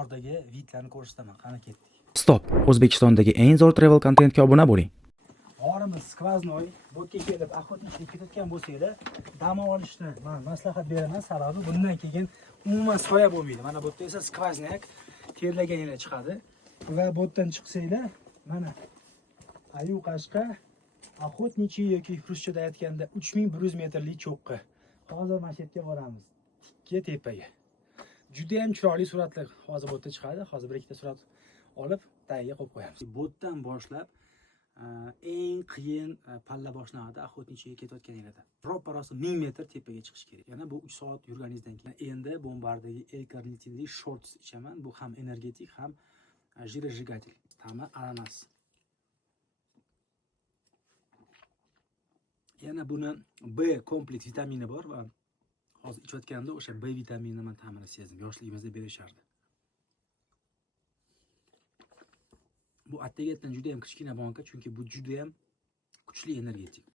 yuqoridagi vidlarni ko'rsataman. Qani ketdik. Stop. O'zbekistondagi eng zo'r travel kontentga obuna bo'ling. Borimiz skvoznoy bo'tga kelib охотничьga ketayotgan bo'lsanglar, dam olishni men maslahat beraman, sababi bundan keyin umuman soya bo'lmaydi. Mana bu yerda esa skvoznak terlaganinglar chiqadi va bo'tdan chiqsanglar, mana Ayuqashqa охотничий yoki ruschada aytganda 3100 metrlik cho'qqi. Hozir mana shu yerga boramiz. Tikka tepaga. Juda ham chiroyli suratlar hozir bo'tda chiqadi. Hozir bir ikkita surat olib tagiga qo'yib qo'yamiz. Bo'tdan boshlab eng qiyin palla boshlanadi охотничийga ketayotganingizda. Proper 1000 metr tepaga chiqish kerak. Yana bu 3 soat yurganingizdan keyin endi bombardagi El-Carnitli shorts ichaman. Bu ham energetik, ham жиросжигатель. Ta'mi ananas. Yana buni B kompleks vitamini bor va hozir ichayotganda o'sha B vitaminini men ta'mini sezdim. Yoshligimizda berishardi. Bu attagaydan juda ham kichkina banka, chunki bu juda ham kuchli energetik.